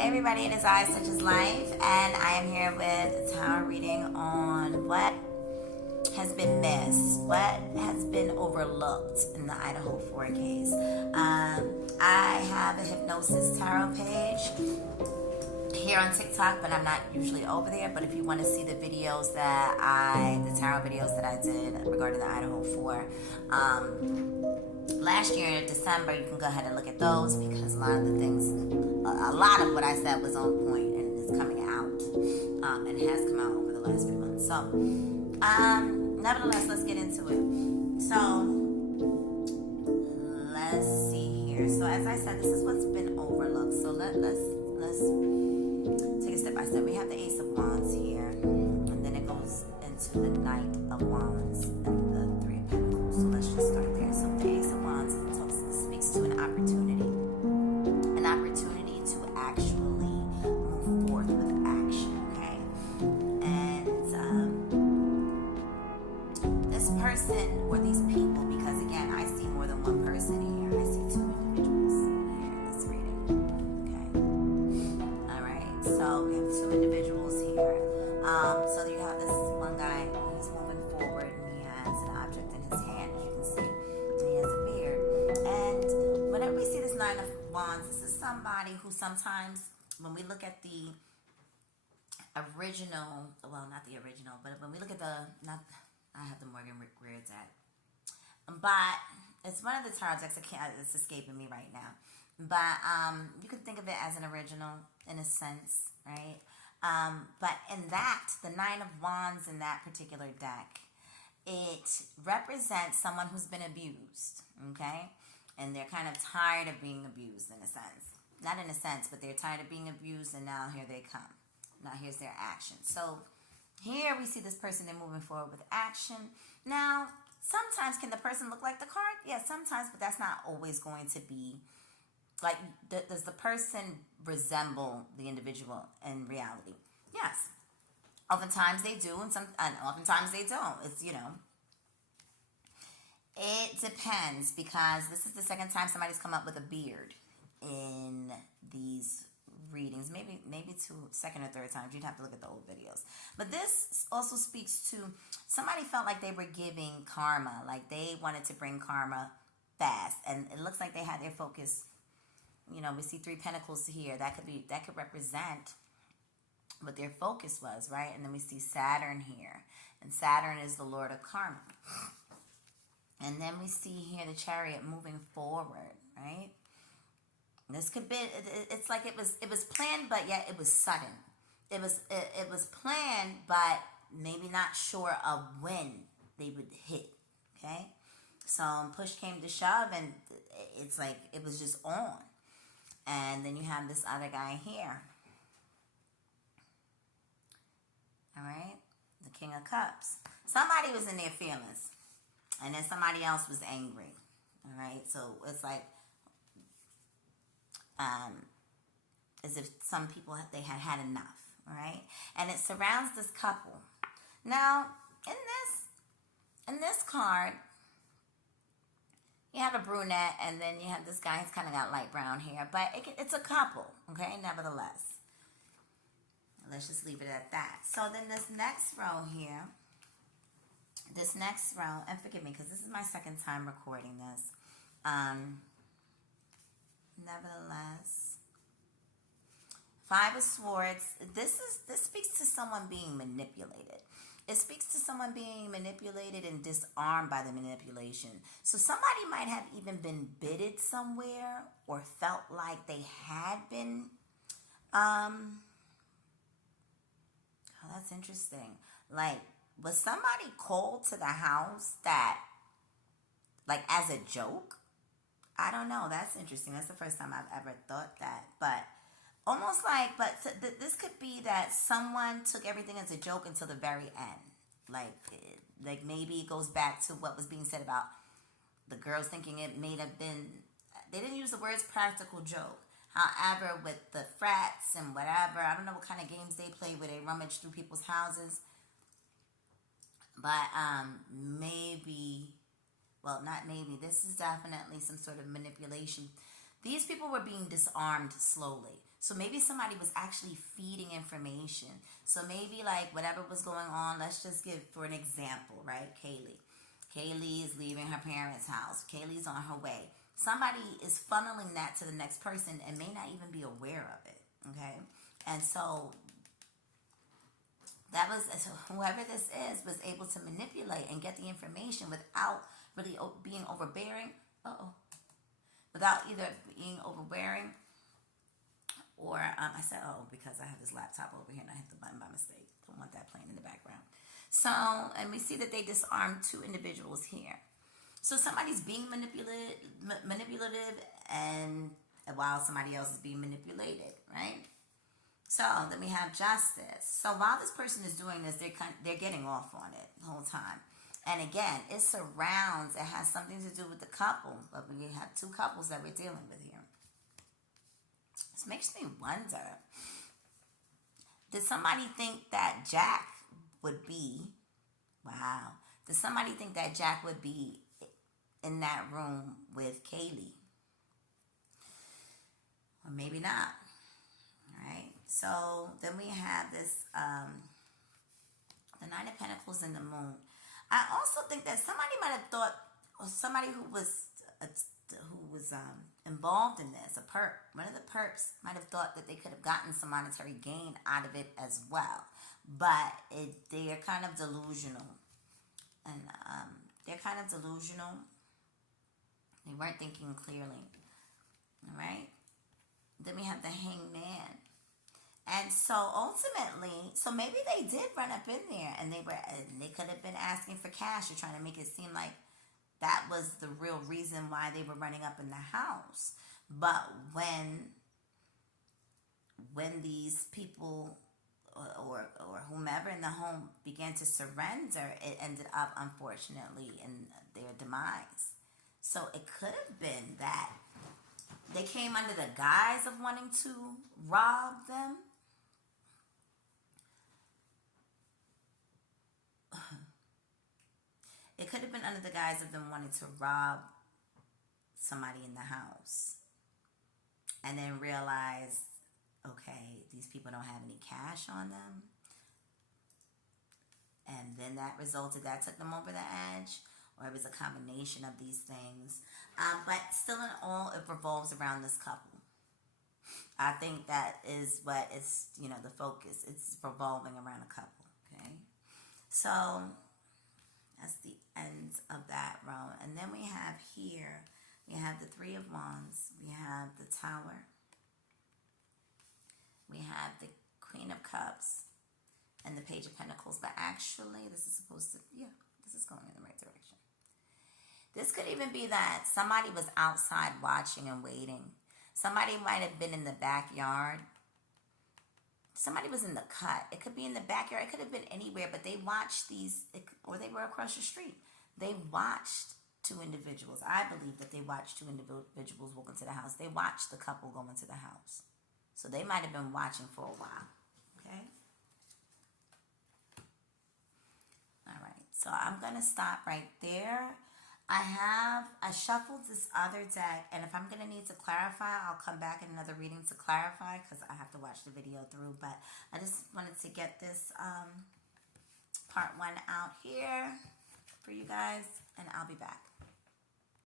Everybody, it is I, such as life, and I am here with a tarot reading on what has been missed, what has been overlooked in the Idaho 4 case. I have a hypnosis tarot page here on TikTok, but I'm not usually over there. But if you want to see the videos the tarot videos that I did regarding the Idaho 4, last year in December, you can go ahead and look at those because a lot of what I said was on point and is coming out, and has come out over the last few months. So, nevertheless, let's get into it. So, let's see here. So, as I said, this is what's been overlooked. So let's take it step by step. We have the Ace of Wands here, and then it goes into the Knight of Wands and the Three of Pentacles. So let's just start there. So the Ace of Wands speaks to an opportunity to actually move forth with action. Okay, and this person or these people, because again, I see more than one person here. I see two individuals here in this reading. Okay, all right. So we have two individuals here. So you have this one guy. He's moving forward, and he has an object in his hand, as you can see. And he has a beard. And whenever we see this Nine of Wands, this is somebody who sometimes, when we look at the original, well, not the original, but when we look at I have the Morgan Greer deck, but it's one of the tarot decks. It's escaping me right now. But you could think of it as an original in a sense, right? But in that, the Nine of Wands in that particular deck, it represents someone who's been abused, okay? And they're kind of tired of being abused in a sense. Not in a sense, but they're tired of being abused, and now here they come. Now here's their action. So here we see this person, they're moving forward with action. Now, sometimes can the person look like the card? Yeah, sometimes, but that's not always going to be. Like, does the person resemble the individual in reality? Yes. Oftentimes they do, and oftentimes they don't. It's, it depends, because this is the second time somebody's come up with a beard in these readings. Maybe second or third times. You'd have to look at the old videos. But this also speaks to somebody felt like they were giving karma, like they wanted to bring karma fast, and it looks like they had their focus. We see Three Pentacles here. That could represent what their focus was, right? And then we see Saturn here, and Saturn is the Lord of Karma. And then we see here the Chariot moving forward, right? This could be. It's like it was planned, but yet it was sudden. It was planned, but maybe not sure of when they would hit. Okay, so push came to shove, and it's like it was just on. And then you have this other guy here. All right, the King of Cups. Somebody was in their feelings, and then somebody else was angry. All right, so it's like as if some people they had enough. All right, and it surrounds this couple. Now, in this card, you have a brunette, and then you have this guy who's kind of got light brown hair, but it's a couple. Okay, nevertheless, let's just leave it at that. So then this next row here. And forgive me because this is my second time recording this. Nevertheless, Five of Swords. This speaks to someone being manipulated. It speaks to someone being manipulated and disarmed by the manipulation. So somebody might have even been bidded somewhere or felt like they had been. Oh, that's interesting. Like, was somebody called to the house that, like, as a joke? I don't know. That's interesting. That's the first time I've ever thought that. But almost like, this could be that someone took everything as a joke until the very end. Like maybe it goes back to what was being said about the girls thinking it may have been, they didn't use the words practical joke. However, with the frats and whatever, I don't know what kind of games they play where they rummage through people's houses. But this is definitely some sort of manipulation. These people were being disarmed slowly. So maybe somebody was actually feeding information. So maybe like whatever was going on, let's just give for an example, right? Kaylee is leaving her parents' house. Kaylee's on her way. Somebody is funneling that to the next person and may not even be aware of it. Okay? And so so whoever this is was able to manipulate and get the information without really being overbearing. Without either being overbearing or I said because I have this laptop over here and I hit the button by mistake. Don't want that playing in the background. So, and we see that they disarmed 2 individuals here. So somebody's being manipulative, and while somebody else is being manipulated, right? So then we have justice. So while this person is doing this, they're getting off on it the whole time. And again, it has something to do with the couple, but we have 2 couples that we're dealing with here. This makes me wonder, did somebody think that Jack would be, did somebody think that Jack would be in that room with Kaylee? Or maybe not, right? So then we have this, the Nine of Pentacles and the Moon. I also think that somebody might have thought, or somebody who was involved in this, one of the perps might have thought that they could have gotten some monetary gain out of it as well. But they are kind of delusional. And they're kind of delusional. They weren't thinking clearly. All right? Then we have the Hangman. And so ultimately, so maybe they did run up in there and they could have been asking for cash or trying to make it seem like that was the real reason why they were running up in the house. But when these people or whomever in the home began to surrender, it ended up unfortunately in their demise. So it could have been that they came under the guise of wanting to rob them. It could have been under the guise of them wanting to rob somebody in the house. And then realize, okay, these people don't have any cash on them. And then that took them over the edge. Or it was a combination of these things. But still in all, it revolves around this couple. I think that is what is, the focus. It's revolving around a couple, okay? So that's the end of that row. And then we have here, we have the Three of Wands. We have the Tower. We have the Queen of Cups and the Page of Pentacles. But actually, this is going in the right direction. This could even be that somebody was outside watching and waiting. Somebody might have been in the backyard. Somebody was in the cut. It could be in the backyard. It could have been anywhere, but they watched or they were across the street. They watched 2 individuals. I believe that they watched 2 individuals walk into the house. They watched the couple go into the house. So they might have been watching for a while. Okay? All right. So I'm going to stop right there. I shuffled this other deck, and if I'm going to need to clarify, I'll come back in another reading to clarify because I have to watch the video through. But I just wanted to get this part 1 out here for you guys, and I'll be back.